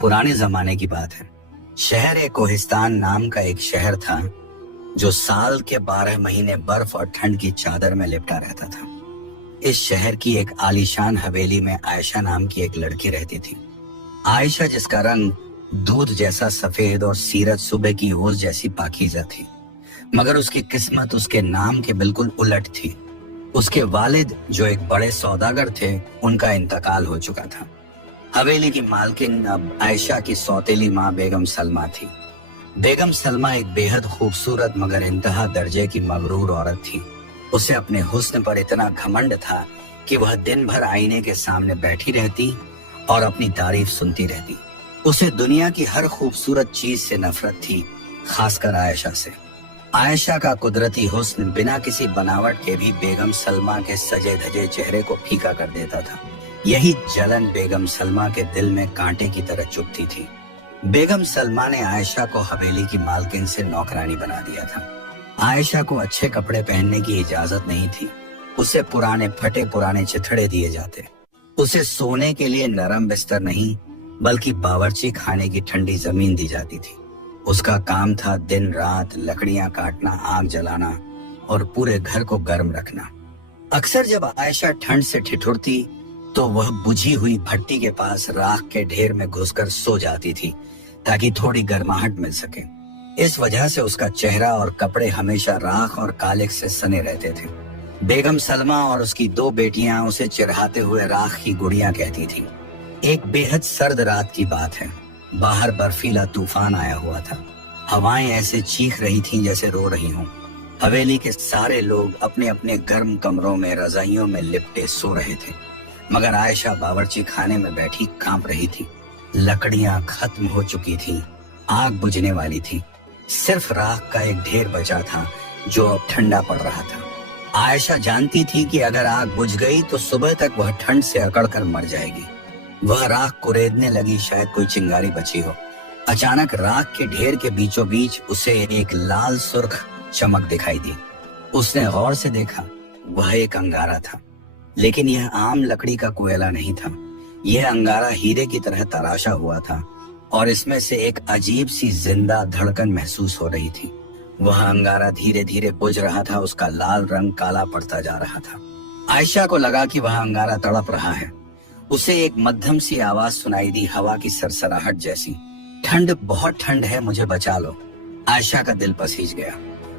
पुराने जमाने की बात है। शहर ए कोहिस्तान नाम का एक शहर था जो साल के 12 महीने बर्फ और ठंड की चादर में लिपटा रहता था। इस शहर की एक आलीशान हवेली में आयशा नाम की एक लड़की रहती थी। आयशा, जिसका रंग दूध जैसा सफेद और सीरत सुबह की ओस जैसी पाकीज़ा थी, मगर उसकी किस्मत उसके नाम के बिल्कुल उलट थी। उसके वालिद, जो एक बड़े सौदागर थे, उनका इंतकाल हो चुका था। हवेली की मालकिन अब आयशा की सौतेली माँ बेगम सलमा थी। बेगम सलमा एक बेहद खूबसूरत मगर इंतहा दर्जे की मगरूर औरत थी। उसे अपने हुस्न पर इतना घमंड था कि वह दिन भर आईने के सामने बैठी रहती और अपनी तारीफ सुनती रहती। उसे दुनिया की हर खूबसूरत चीज से नफरत थी, खासकर आयशा से। आयशा का कुदरती हुस्न बिना किसी बनावट के भी बेगम सलमा के सजे धजे चेहरे को फीका कर देता था। यही जलन बेगम सलमा के दिल में कांटे की तरह चुभती थी। बेगम सलमा ने आयशा को हवेली की मालकिन से नौकरानी बना दिया था। आयशा को अच्छे कपड़े पहनने की इजाजत नहीं थी। उसे पुराने फटे पुराने चिथड़े दिए जाते। उसे सोने के लिए नरम बिस्तर नहीं बल्कि बावर्ची खाने की ठंडी जमीन दी जाती थी। उसका काम था दिन रात लकड़ियां काटना, आग जलाना और पूरे घर को गर्म रखना। अक्सर जब आयशा ठंड से ठिठुरती तो वह बुझी हुई भट्टी के पास राख के ढेर में घुसकर सो जाती थी ताकि थोड़ी गर्माहट मिल सके। इस वजह से उसका चेहरा और कपड़े हमेशा राख और कालिख से सने रहते थे। बेगम सलमा और उसकी 2 बेटियां उसे चिढ़ाते हुए राख की गुड़िया कहती थी। एक बेहद सर्द रात की बात है। बाहर बर्फीला तूफान आया हुआ था। हवाएं ऐसे चीख रही थीं जैसे रो रही हों। हवेली के सारे लोग अपने अपने गर्म कमरों में रजाइयों में लिपटे सो रहे थे, मगर आयशा बावर्ची खाने में बैठी कांप रही थी। लकड़ियां खत्म हो चुकी थी, आग बुझने वाली थी। सिर्फ राख का एक ढेर बचा था जो अब ठंडा पड़ रहा था। आयशा जानती थी कि अगर आग बुझ गई तो सुबह तक वह ठंड से अकड़कर मर जाएगी। वह राख कुरेदने लगी, शायद कोई चिंगारी बची हो। अचानक राख के ढेर के बीचों बीच उसे एक लाल सुर्ख चमक दिखाई दी। उसने गौर से देखा, वह एक अंगारा था, लेकिन यह आम लकड़ी का कोयला नहीं था। यह अंगारा हीरे की तरह तराशा हुआ था और इसमें से एक अजीब सी जिंदा धड़कन महसूस हो रही थी। वह अंगारा धीरे धीरे बुझ रहा था, उसका लाल रंग काला पड़ता जा रहा था। आयशा को लगा कि वह अंगारा तड़प रहा है। उसे एक मध्यम सी आवाज सुनाई दी, हवा की सरसराहट जैसी। ठंड, बहुत ठंड है, मुझे बचा लो। आयशा का दिल पसीज गया।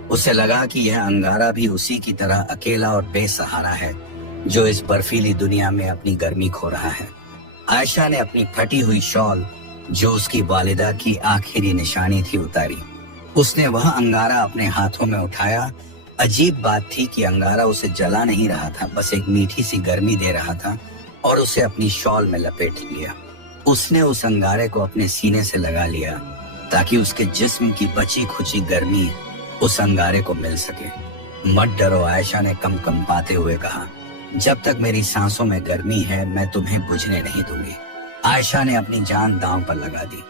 उसे लगा कि यह अंगारा भी उसी की तरह अकेला और बेसहारा है जो इस बर्फीली दुनिया में अपनी गर्मी खो रहा है। आयशा ने अपनी फटी हुई शॉल, जो उसकी वालिदा की आखिरी निशानी थी, उतारी। उसने वह अंगारा अपने हाथों में उठाया। अजीब बात थी कि अंगारा उसे जला नहीं रहा था, बस एक मीठी सी गर्मी दे रहा था और उसे अपनी शॉल में लपेट लिया। उसने उस अंगारे को अपने सीने से लगा लिया ताकि उसके जिस्म की बची खुची गर्मी उस अंगारे को मिल सके। मत डरो, आयशा ने कंपाते हुए कहा। जब तक मेरी सांसों में गर्मी है, मैं तुम्हें बुझने नहीं दूंगी। आयशा ने अपनी जान दांव पर लगा दी।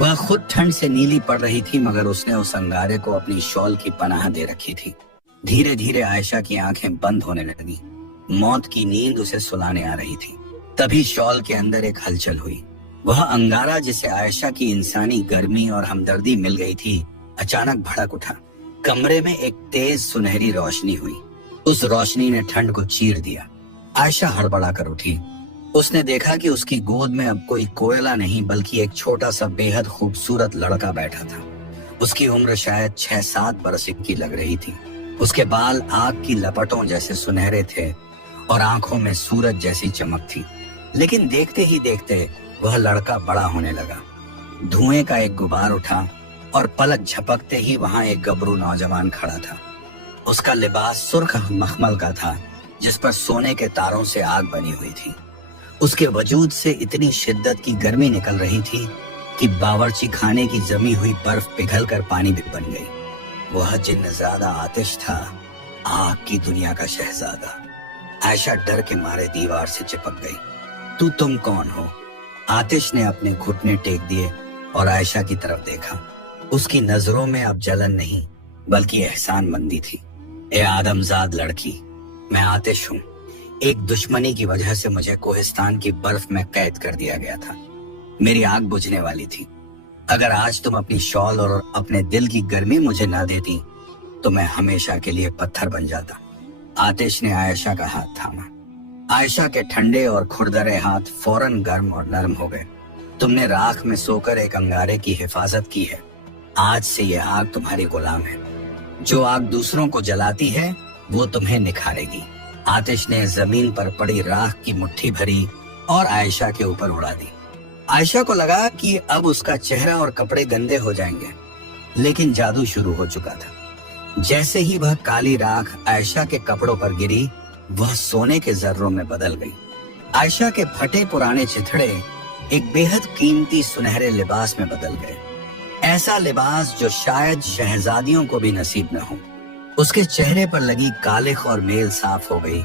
वह खुद ठंड से नीली पड़ रही थी, मगर उसने उस अंगारे को अपनी शॉल की पनाह दे रखी थी। धीरे धीरे आयशा की आंखें बंद होने लगी। मौत की नींद उसे सुलाने आ रही थी। तभी शॉल के अंदर एक हलचल हुई। वह अंगारा, जिसे आयशा की इंसानी गर्मी और हमदर्दी मिल गई थी, अचानक भड़क उठा। कमरे में एक तेज सुनहरी रोशनी हुई। उस रोशनी ने ठंड को चीर दिया। आयशा हड़बड़ा कर उठी। उसने देखा कि उसकी गोद में अब कोई कोयला नहीं बल्कि एक छोटा सा बेहद खूबसूरत लड़का बैठा था। उसकी उम्र शायद 6-7 बरस की लग रही थी। उसके बाल आग की लपटों जैसे सुनहरे थे और आंखों में सूरज जैसी चमक थी। लेकिन देखते ही देखते वह लड़का बड़ा होने लगा। धुएं का एक गुबार उठा और पलक झपकते ही वहां एक गबरू नौजवान खड़ा था। उसका लिबास सुर्ख मखमल का था, जिस पर सोने के तारों से आग बनी हुई थी। उसके वजूद से इतनी शिद्दत की गर्मी निकल रही थी कि बावर्ची खाने की जमी हुई बर्फ पिघल कर पानी भी बन गई। वह जिन्नज़ादा आतिश था, आग की दुनिया का शहजादा। आयशा डर के मारे दीवार से चिपक गई। तुम कौन हो? आतिश ने अपने घुटने टेक दिए और आयशा की तरफ देखा। उसकी नजरों में अब जलन नहीं बल्कि एहसानमंदी थी। ए आदमजाद लड़की, मैं आतिश हूँ। एक दुश्मनी की वजह से मुझे कोहिस्तान की बर्फ में कैद कर दिया गया था। मेरी आग बुझने वाली थी। अगर आज तुम अपनी शॉल और अपने दिल की गर्मी मुझे ना देती तो मैं हमेशा के लिए पत्थर बन जाता। आतिश ने आयशा का हाथ थामा। आयशा के ठंडे और खुरदरे हाथ फौरन गर्म और नरम हो गए। तुमने राख में सोकर एक अंगारे की हिफाजत की है, आज से यह आग तुम्हारी गुलाम है। जो आग दूसरों को जलाती है वो तुम्हें निखारेगी। आतिश ने जमीन पर पड़ी राख की मुट्ठी भरी और आयशा के ऊपर उड़ा दी। आयशा को लगा कि अब उसका चेहरा और कपड़े गंदे हो जाएंगे, लेकिन जादू शुरू हो चुका था। जैसे ही वह काली राख आयशा के कपड़ों पर गिरी, वह सोने के जर्रों में बदल गई। आयशा के फटे पुराने चिथड़े एक बेहद कीमती सुनहरे लिबास में बदल गए, ऐसा लिबास जो शायद शहजादियों को भी नसीब न हो। उसके चेहरे पर लगी कालिख और मेल साफ हो गई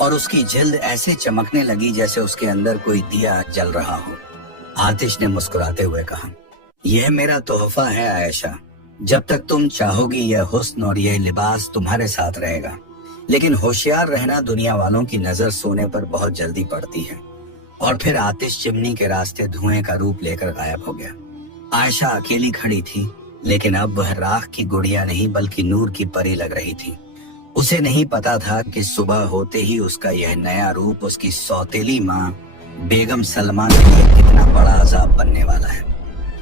और उसकी जिल्द ऐसे चमकने लगी जैसे उसके अंदर कोई दिया जल रहा हो। आतिश ने मुस्कुराते हुए कहा, यह मेरा तोहफा है आयशा। जब तक तुम चाहोगी यह हुस्न और यह लिबास तुम्हारे साथ रहेगा, लेकिन होशियार रहना, दुनिया वालों की नजर सोने पर बहुत जल्दी पड़ती है। और फिर आतिश चिमनी के रास्ते धुएं का रूप लेकर गायब हो गया। आयशा अकेली खड़ी थी, लेकिन अब वह राख की गुड़िया नहीं बल्कि नूर की परी लग रही थी। उसे नहीं पता था कि सुबह होते ही उसका यह नया रूप उसकी सौतेली माँ बेगम सलमा के लिए कितना बड़ा अजाब बनने वाला है।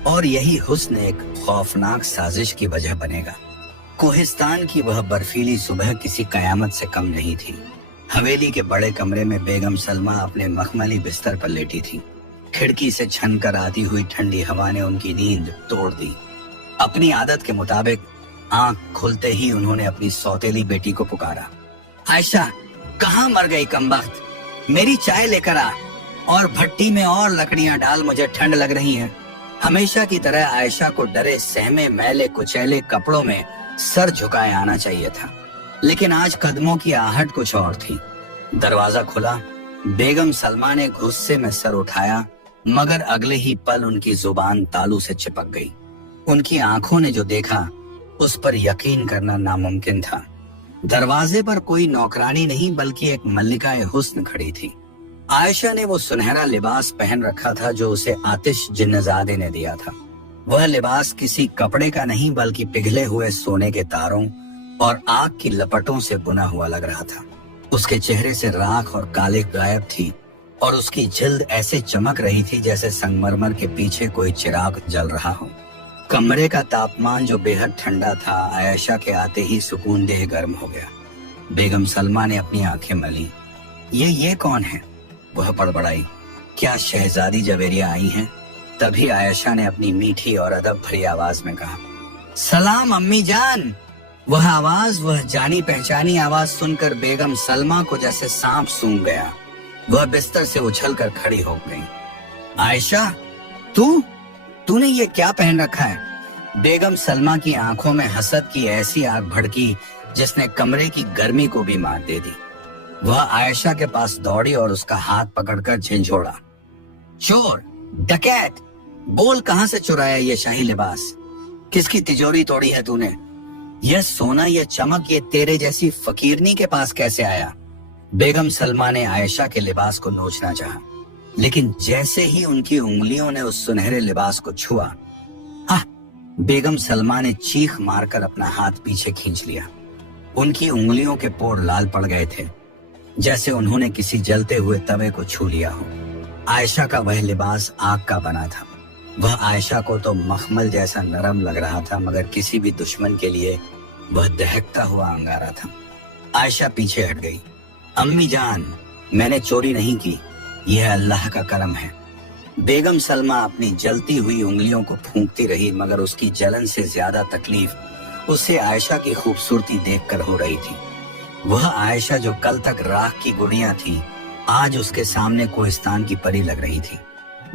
और यही हुस्न एक खौफनाक साजिश की वजह बनेगा। कोहिस्तान की वह बर्फीली सुबह किसी कयामत से कम नहीं थी। हवेली के बड़े कमरे में बेगम सलमा अपने मखमली बिस्तर पर लेटी थी। खिड़की से छन कर आती हुई ठंडी हवा ने उनकी नींद तोड़ दी। अपनी आदत के मुताबिक आंख खुलते ही उन्होंने अपनी सौतेली बेटी को पुकारा, आयशा, कहाँ मर गई कमबख्त? मेरी चाय लेकर आ और भट्टी में और लकड़ियां डाल, मुझे ठंड लग रही है। हमेशा की तरह आयशा को डरे सहमे मैले कुचैले कपड़ों में सर झुकाए आना चाहिए था, लेकिन आज कदमों की आहट कुछ और थी। दरवाजा खुला। बेगम सलमा ने गुस्से में सर उठाया, मगर अगले ही पल उनकी जुबान तालू से चिपक गई। उनकी आंखों ने जो देखा उस पर यकीन करना नामुमकिन था। दरवाजे पर कोई नौकरानी नहीं बल्कि एक मल्लिकाए हुस्न खड़ी थी। आयशा ने वो सुनहरा लिबास पहन रखा था जो उसे आतिश जिन्नजादे ने दिया था। वह लिबास किसी कपड़े का नहीं बल्कि पिघले हुए सोने के तारों और आग की लपटों से बुना हुआ लग रहा था। उसके चेहरे से राख और कालिख गायब थी और उसकी जिल्द ऐसे चमक रही थी जैसे संगमरमर के पीछे कोई चिराग जल रहा हो। कमरे का तापमान जो बेहद ठंडा था, आयशा के आते ही सुकून देह गर्म हो गया। बेगम सलमा ने अपनी आंखें मली। ये कौन है? वह बड़बड़ाई, क्या शहजादी जवेरिया आई हैं? तभी आयशा ने अपनी मीठी और अदब भरी आवाज में कहा, सलाम अम्मी जान। वह आवाज, वह जानी पहचानी आवाज सुनकर बेगम सलमा को जैसे सांप सूंघ गया। वह बिस्तर से उछलकर खड़ी हो गई। आयशा, तूने ये क्या पहन रखा है? बेगम सलमा की आंखों में हसद की ऐसी आग भड़की जिसने कमरे की गर्मी को भी मात दे दी। वह आयशा के पास दौड़ी और उसका हाथ पकड़कर झिंझोड़ा। चोर, डकैत, बोल कहां से चुराया ये शाही लिबास? किसकी तिजोरी तोड़ी है तूने? यह सोना, यह चमक, ये तेरे जैसी फकीरनी के पास कैसे आया? बेगम सलमा ने आयशा के लिबास को नोचना चाहा, लेकिन जैसे ही उनकी उंगलियों ने उस सुनहरे लिबास को छुआ, बेगम सलमा ने चीख मारकर अपना हाथ पीछे खींच लिया। उनकी उंगलियों के पोर लाल पड़ गए थे, जैसे उन्होंने किसी जलते हुए तवे को छू लिया हो। आयशा का वह लिबास आग का बना था। वह आयशा को तो मखमल जैसा नरम लग रहा था, मगर किसी भी दुश्मन के लिए वह दहकता हुआ अंगारा था। आयशा पीछे हट गई। अम्मी जान, मैंने चोरी नहीं की, यह अल्लाह का करम है। बेगम सलमा अपनी जलती हुई उंगलियों को फूंकती रही, मगर उसकी जलन से ज्यादा तकलीफ उसे आयशा की खूबसूरती देखकर हो रही थी। वह आयशा जो कल तक राख की गुड़िया थी, आज उसके सामने कोहिस्तान की परी लग रही थी।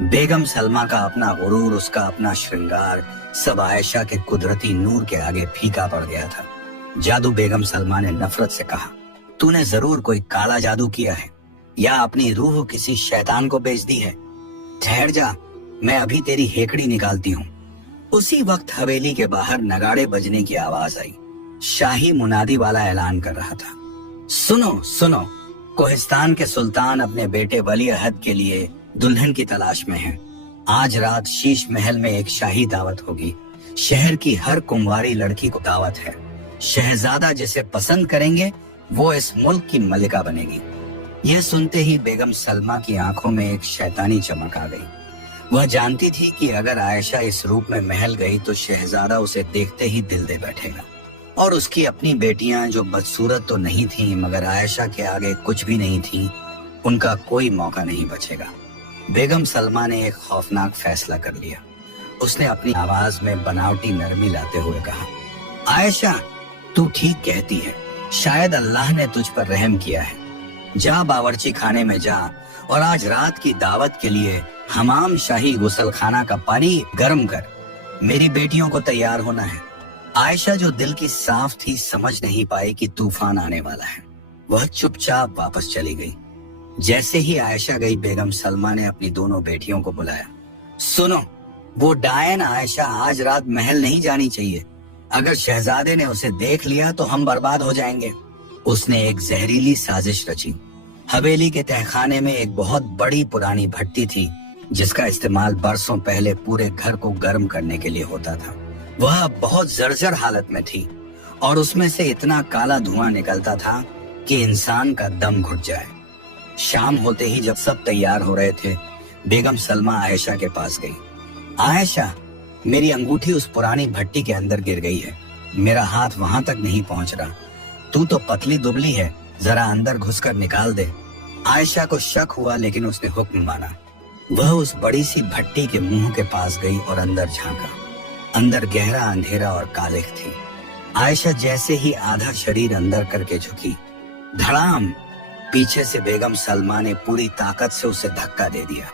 बेगम सलमा का अपना गुरूर, उसका अपना श्रृंगार, सब आयशा के कुदरती नूर के आगे फीका पड़ गया था। जादू, बेगम सलमा ने नफरत से कहा, तूने जरूर कोई काला जादू किया है या अपनी रूह किसी शैतान को बेच दी है। ठहर जा, मैं अभी तेरी हेकड़ी निकालती हूँ। उसी वक्त हवेली के बाहर नगाड़े बजने की आवाज आई। शाही मुनादी वाला ऐलान कर रहा था, सुनो सुनो, कोहिस्तान के सुल्तान अपने बेटे वली अहद के लिए दुल्हन की तलाश में हैं। आज रात शीश महल में एक शाही दावत होगी। शहर की हर कुंवारी लड़की को दावत है। शहजादा जिसे पसंद करेंगे वो इस मुल्क की मलिका बनेगी। यह सुनते ही बेगम सलमा की आंखों में एक शैतानी चमक आ गई। वह जानती थी कि अगर आयशा इस रूप में महल गई तो शहजादा उसे देखते ही दिल दे बैठेगा, और उसकी अपनी बेटियां जो बदसूरत तो नहीं थीं मगर आयशा के आगे कुछ भी नहीं थीं, उनका कोई मौका नहीं बचेगा। बेगम सलमा ने एक खौफनाक फैसला कर लिया। उसने अपनी आवाज में बनावटी नरमी लाते हुए कहा, आयशा, तू ठीक कहती है। शायद अल्लाह ने तुझ पर रहम किया है। जा बावर्ची खाने में जा और आज रात की दावत के लिए हमाम शाही गुसल खाना का पानी गर्म कर। मेरी बेटियों को तैयार होना है। आयशा जो दिल की साफ थी समझ नहीं पाई कि तूफान आने वाला है। वह चुपचाप वापस चली गई। जैसे ही आयशा गई, बेगम सलमा ने अपनी दोनों बेटियों को बुलाया। सुनो, वो डायन आयशा आज रात महल नहीं जानी चाहिए। अगर शहजादे ने उसे देख लिया तो हम बर्बाद हो जाएंगे। उसने एक जहरीली साजिश रची। हवेली के तहखाने में एक बहुत बड़ी पुरानी भट्टी थी जिसका इस्तेमाल बरसों पहले पूरे घर को गर्म करने के लिए होता था। वह बहुत जर्जर हालत में थी और उसमें से इतना काला धुआं निकलता था कि इंसान का दम घुट जाए। शाम होते ही जब सब तैयार हो रहे थे, बेगम सलमा आयशा के पास गई। आयशा, मेरी अंगूठी उस पुरानी भट्टी के अंदर गिर गई है। मेरा हाथ वहां तक नहीं पहुंच रहा। तू तो पतली दुबली है, जरा अंदर घुसकर निकाल दे। आयशा को शक हुआ लेकिन उसने हुक्म माना। वह उस बड़ी सी भट्टी के मुंह के पास गई और अंदर झांका। अंदर गहरा अंधेरा और कालिख थी। आयशा जैसे ही आधा शरीर अंदर करके झुकी, धड़ाम, पीछे से बेगम सलमा ने पूरी ताकत से उसे धक्का दे दिया।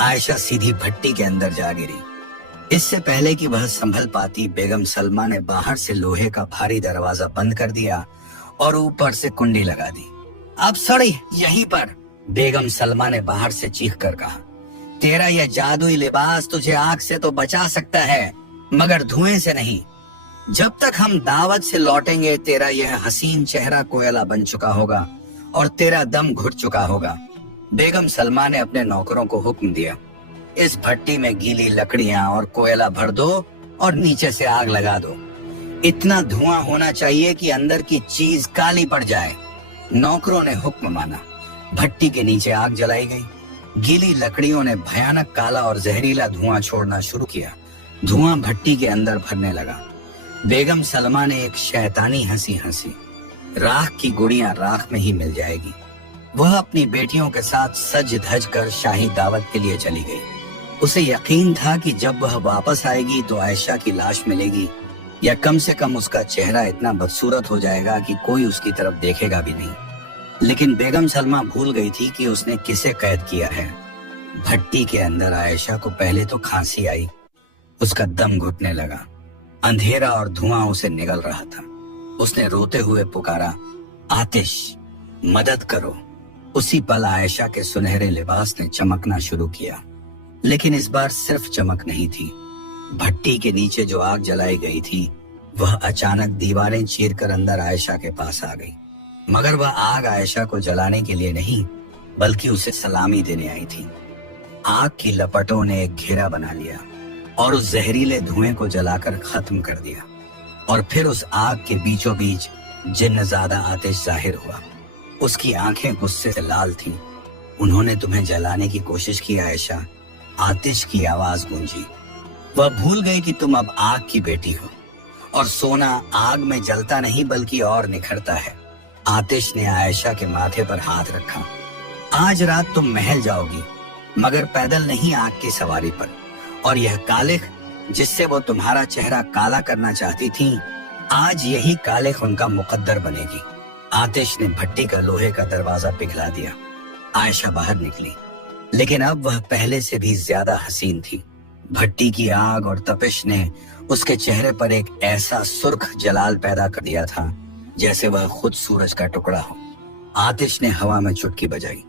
आयशा सीधी भट्टी के अंदर जा गिरी। इससे पहले कि वह संभल पाती, बेगम सलमा ने बाहर से लोहे का भारी दरवाजा बंद कर दिया और ऊपर से कुंडी लगा दी। अब सड़ी यहीं पर, बेगम सलमा ने बाहर से चीख कर कहा। तेरा यह जादुई लिबास तुझे आग से तो बचा सकता है मगर धुएं से नहीं। जब तक हम दावत से लौटेंगे तेरा यह हसीन चेहरा कोयला बन चुका होगा और तेरा दम घुट चुका होगा। बेगम सलमा ने अपने नौकरों को हुक्म दिया, इस भट्टी में गीली लकड़ियां और कोयला भर दो और नीचे से आग लगा दो। इतना धुआं होना चाहिए कि अंदर की चीज काली पड़ जाए। नौकरों ने हुक्म माना। भट्टी के नीचे आग जलाई गई। गीली लकड़ियों ने भयानक काला और जहरीला धुआं छोड़ना शुरू किया। धुआं भट्टी के अंदर भरने लगा। बेगम सलमा ने एक शैतानी हंसी हंसी। राख की गुड़ियां राख में ही मिल जाएगी। वह अपनी बेटियों के साथ सज धज कर शाही दावत के लिए चली गई। उसे यकीन था कि जब वह वापस आएगी तो आयशा की लाश मिलेगी, या कम से कम उसका चेहरा इतना बदसूरत हो जाएगा कि कोई उसकी तरफ देखेगा भी नहीं। लेकिन बेगम सलमा भूल गई थी कि उसने किसे कैद किया है। भट्टी के अंदर आयशा को पहले तो खांसी आई, उसका दम घुटने लगा। अंधेरा और धुआं उसे निगल रहा था। उसने रोते हुए पुकारा, आतिश, मदद करो। उसी पल आयशा के सुनहरे लिबास ने चमकना शुरू किया, लेकिन इस बार सिर्फ चमक नहीं थी। भट्टी के नीचे जो आग जलाई गई थी वह अचानक दीवारें चीरकर अंदर आयशा के पास आ गई। मगर वह आग आयशा को जलाने के लिए नहीं बल्कि उसे सलामी देने आई थी। आग की लपटों ने एक घेरा बना लिया और उस जहरीले धुएं को जलाकर खत्म कर दिया। और फिर उस आग के बीचों बीच जिन्नज़ादा आतिश जाहिर हुआ। उसकी आंखें गुस्से से लाल थीं। उन्होंने तुम्हें जलाने की कोशिश की आयशा, आतिश की आवाज गूंजी। वह भूल गई कि तुम अब आग की बेटी हो और सोना आग में जलता नहीं बल्कि और निखरता है। आतिश ने आयशा के माथे पर हाथ रखा। आज रात तुम महल जाओगी मगर पैदल नहीं, आग की सवारी पर। और यह कालिख जिससे वो तुम्हारा चेहरा काला करना चाहती थी, आज यही कालिख उनका मुकद्दर बनेगी। आतिश ने भट्टी का लोहे का दरवाजा पिघला दिया। आयशा बाहर निकली, लेकिन अब वह पहले से भी ज्यादा हसीन थी। भट्टी की आग और तपिश ने उसके चेहरे पर एक ऐसा सुर्ख जलाल पैदा कर दिया था जैसे वह खुद सूरज का टुकड़ा हो। आतिश ने हवा में चुटकी बजाई।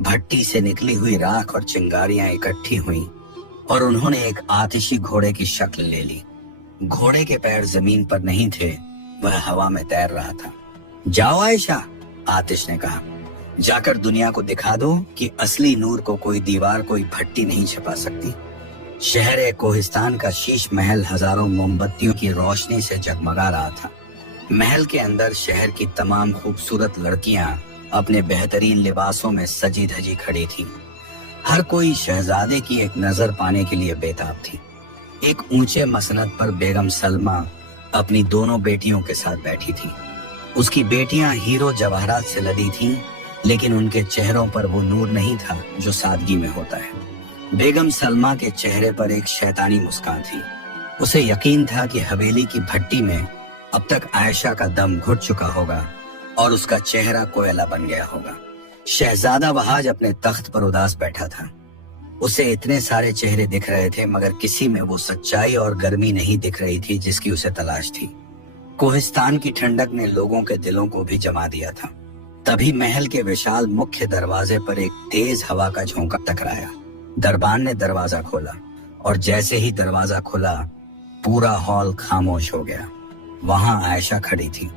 भट्टी से निकली हुई राख और चिंगारियां इकट्ठी हुईं और उन्होंने एक आतिशी घोड़े की शक्ल ले ली। घोड़े के पैर जमीन पर नहीं थे, वह हवा में तैर रहा था। जाओ आयशा, आतिश ने कहा, जाकर दुनिया को दिखा दो कि असली नूर को कोई दीवार, कोई भट्टी नहीं छिपा सकती। शहर कोहिस्तान का शीश महल हजारों मोमबत्तियों की रोशनी से जगमगा रहा था। महल के अंदर शहर की तमाम खूबसूरत लड़कियां अपने बेहतरीन लिबासों में सजी धजी खड़ी थी। हर कोई शहजादे की एक नजर पाने के लिए बेताब थी। एक ऊंचे मसनद पर बेगम सलमा अपनी दोनों बेटियों के साथ बैठी थी। उसकी बेटियां हीरो जवाहरात से लदी थीं, लेकिन उनके चेहरों पर वो नूर नहीं था जो सादगी में होता है। बेगम सलमा के चेहरे पर एक शैतानी मुस्कान थी। उसे यकीन था कि हवेली की भट्टी में अब तक आयशा का दम घुट चुका होगा और उसका चेहरा कोयला बन गया होगा। शहजादा वहाज अपने तख्त पर उदास बैठा था। उसे इतने सारे चेहरे दिख रहे थे, मगर किसी में वो सच्चाई और गर्मी नहीं दिख रही थी जिसकी उसे तलाश थी। कोहिस्तान की ठंडक ने लोगों के दिलों को भी जमा दिया था। तभी महल के विशाल मुख्य दरवाजे पर एक तेज हवा का झोंका टकराया। दरबान ने दरवाजा खोला और जैसे ही दरवाजा खुला, पूरा हॉल खामोश हो गया। वहां आयशा खड़ी थी।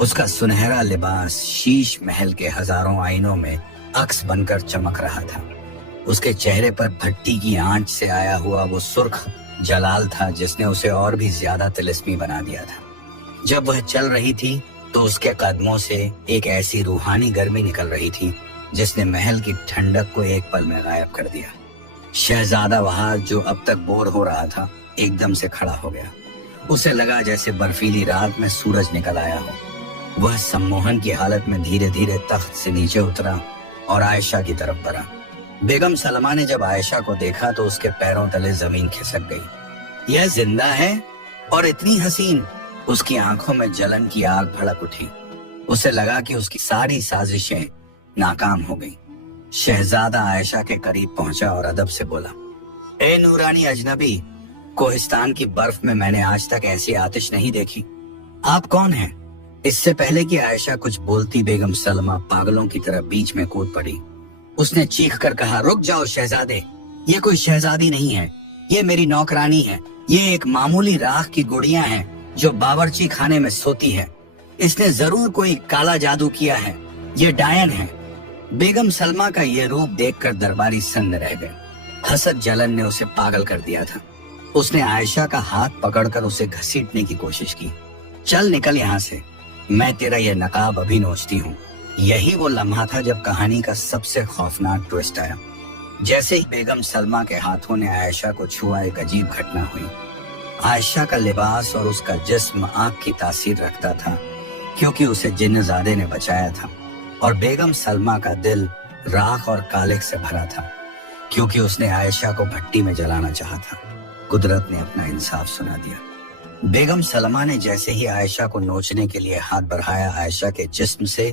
उसका सुनहरा लिबास शीश महल के हजारों आईनों में अक्स बनकर चमक रहा था। उसके चेहरे पर भट्टी की आंच से आया हुआ वो सुर्ख जलाल था जिसने उसे और भी ज्यादा तिलिस्मी बना दिया था। जब वह चल रही थी तो उसके कदमों से एक ऐसी रूहानी गर्मी निकल रही थी जिसने महल की ठंडक को एक पल में गायब कर दिया। शहजादा वहाज, जो अब तक बोर हो रहा था, एकदम से खड़ा हो गया। उसे लगा जैसे बर्फीली रात में सूरज निकल आया हो। वह सम्मोहन की हालत में धीरे धीरे तख्त से नीचे उतरा और आयशा की तरफ बढ़ा। बेगम सलमा ने जब आयशा को देखा तो उसके पैरों तले जमीन खिसक गई। यह जिंदा है और इतनी हसीन। उसकी आंखों में जलन की आग भड़क उठी। उसे लगा कि उसकी सारी साजिशें नाकाम हो गईं। शहजादा आयशा के करीब पहुंचा और अदब से बोला, ए नूरानी अजनबी, कोहिस्तान की बर्फ में मैंने आज तक ऐसी आतिश नहीं देखी। आप कौन हैं? इससे पहले कि आयशा कुछ बोलती, बेगम सलमा पागलों की तरह बीच में कूद पड़ी। उसने चीख कर कहा, रुक जाओ शहजादे, ये कोई शहजादी नहीं है, ये मेरी नौकरानी है। ये एक मामूली राख की गुड़िया है जो बावर्ची खाने में सोती है। इसने जरूर कोई काला जादू किया है। ये डायन है। बेगम सलमा का ये रूप देखकर दरबारी सन्न रह गए। हसद जलन ने उसे पागल कर दिया था। उसने आयशा का हाथ पकड़कर उसे घसीटने की कोशिश की। चल निकल यहाँ से, मैं तेरा ये नकाब अभी नोचती हूँ। यही वो लम्हा था जब कहानी का सबसे खौफनाक ट्विस्ट आया। जैसे ही बेगम सलमा के हाथों ने आयशा को छुआ, एक अजीब घटना हुई। आयशा का लिबास और उसका जिस्म आग की तासीर रखता था, क्योंकि उसे जिन्नज़ादे ने बचाया था, और बेगम सलमा का दिल राख और कालिख से भरा था, क्योंकि उसने आयशा को भट्टी में जलाना चाहा था। कुदरत ने अपना इंसाफ सुना दिया। बेगम सलमा ने जैसे ही आयशा को नोचने के लिए हाथ बढ़ाया, आयशा के जिस्म से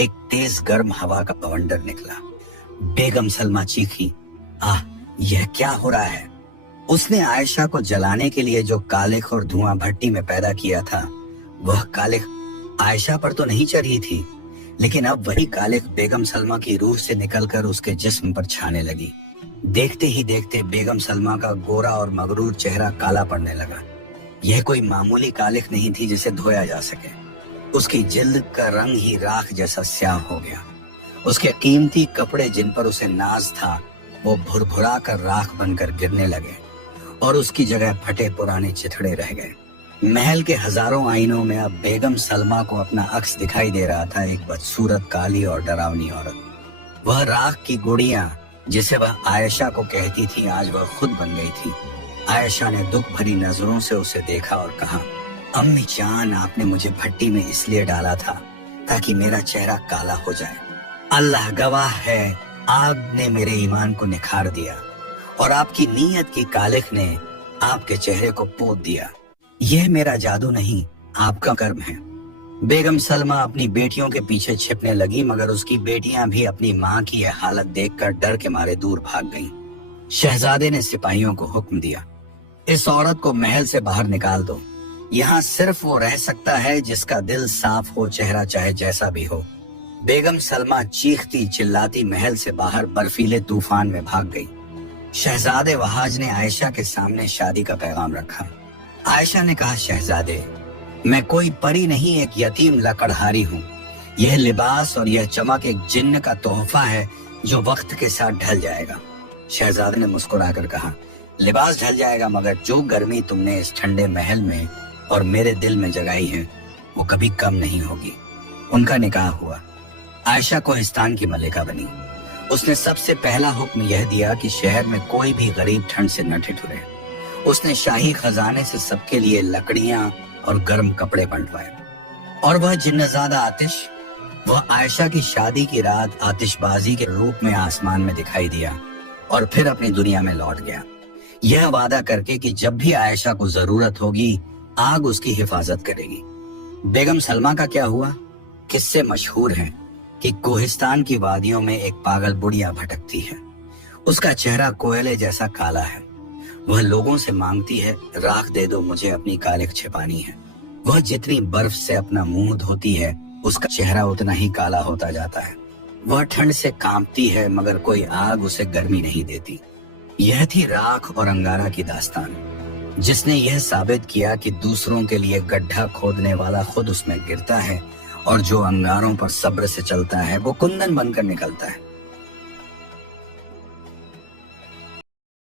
एक तेज गर्म हवा का बवंडर निकला। बेगम सलमा चीखी, आह, यह क्या हो रहा है? उसने आयशा को जलाने के लिए जो कालिख और धुआं भट्टी में पैदा किया था, वह कालिख आयशा पर तो नहीं चढ़ी थी, लेकिन अब वही कालिख बेगम सलमा की रूह से निकलकर उसके जिस्म पर छाने लगी। देखते ही देखते बेगम सलमा का गोरा और मगरूर चेहरा काला पड़ने लगा। यह कोई मामूली कालिख नहीं थी जिसे धोया जा सके। उसकी जिल्द का रंग ही राख जैसा स्याह हो गया। उसके कीमती कपड़े जिन पर उसे नाज था, वो भुरभुरा कर राख बनकर गिरने लगे और उसकी जगह फटे पुराने चिथड़े रह गए। महल के हजारों आईनों में अब बेगम सलमा को अपना अक्स दिखाई दे रहा था, एक बदसूरत, काली और डरावनी औरत। वह राख की गुड़िया जिसे वह आयशा को कहती थी, आज वह खुद बन गई थी। आयशा ने दुख भरी नजरों से उसे देखा और कहा, अम्मी जान, आपने मुझे भट्टी में इसलिए डाला था ताकि मेरा चेहरा काला हो जाए। अल्लाह गवाह है, आग ने मेरे ईमान को निखार दिया और आपकी नीयत की कालिख ने आपके चेहरे को पोत दिया। यह मेरा जादू नहीं, आपका कर्म है। बेगम सलमा अपनी बेटियों के पीछे छिपने लगी, मगर उसकी बेटियां भी अपनी मां की यह हालत देखकर डर के मारे दूर भाग गईं। शहजादे ने सिपाहियों को हुक्म दिया, इस औरत को महल से बाहर निकाल दो। यहाँ सिर्फ वो रह सकता है जिसका दिल साफ हो, चेहरा चाहे जैसा भी हो। बेगम सलमा चीखती चिल्लाती महल से बाहर बर्फीले तूफान में भाग गई। शहजादे वहाज ने आयशा के सामने शादी का पैगाम रखा। आयशा ने कहा, शहजादे, मैं कोई परी नहीं, एक यतीम लकड़हारी हूँ। यह लिबास और यह चमक एक जिन्न का तोहफा है जो वक्त के साथ ढल जाएगा। शहजादे ने मुस्कुराकर कहा, लिबास ढल जाएगा, मगर जो गर्मी तुमने इस ठंडे महल में और मेरे दिल में जगाई है वो कभी कम नहीं होगी। उनका निकाह हुआ। आयशा कोहिस्तान की मलिका बनी। उसने सबसे पहला हुक्म यह दिया कि शहर में कोई भी गरीब ठंड से न ठिठुरे। उसने शाही खजाने से सबके लिए लकड़ियां और गर्म कपड़े बंटवाए। और वह जिन्नज़ादा आतिश, वह आयशा की शादी की रात आतिशबाजी के रूप में आसमान में दिखाई दिया और फिर अपनी दुनिया में लौट गया, यह वादा करके कि जब भी आयशा को जरूरत होगी आग उसकी हिफाजत करेगी। बेगम सलमा का क्या हुआ? किस्से मशहूर हैं कि कोहिस्तान की वादियों में एक पागल बुढ़िया भटकती है। उसका चेहरा कोयले जैसा काला है। वह लोगों से मांगती है, राख दे दो, मुझे अपनी कालिख छिपानी है। वह जितनी बर्फ से अपना मुंह धोती है उसका चेहरा उतना ही काला होता जाता है। वह ठंड से कांपती है मगर कोई आग उसे गर्मी नहीं देती। यह थी राख और अंगारा की दास्तान, जिसने यह साबित किया कि दूसरों के लिए गड्ढा खोदने वाला खुद उसमें गिरता है और जो अंगारों पर सब्र से चलता है वो कुंदन बनकर निकलता है।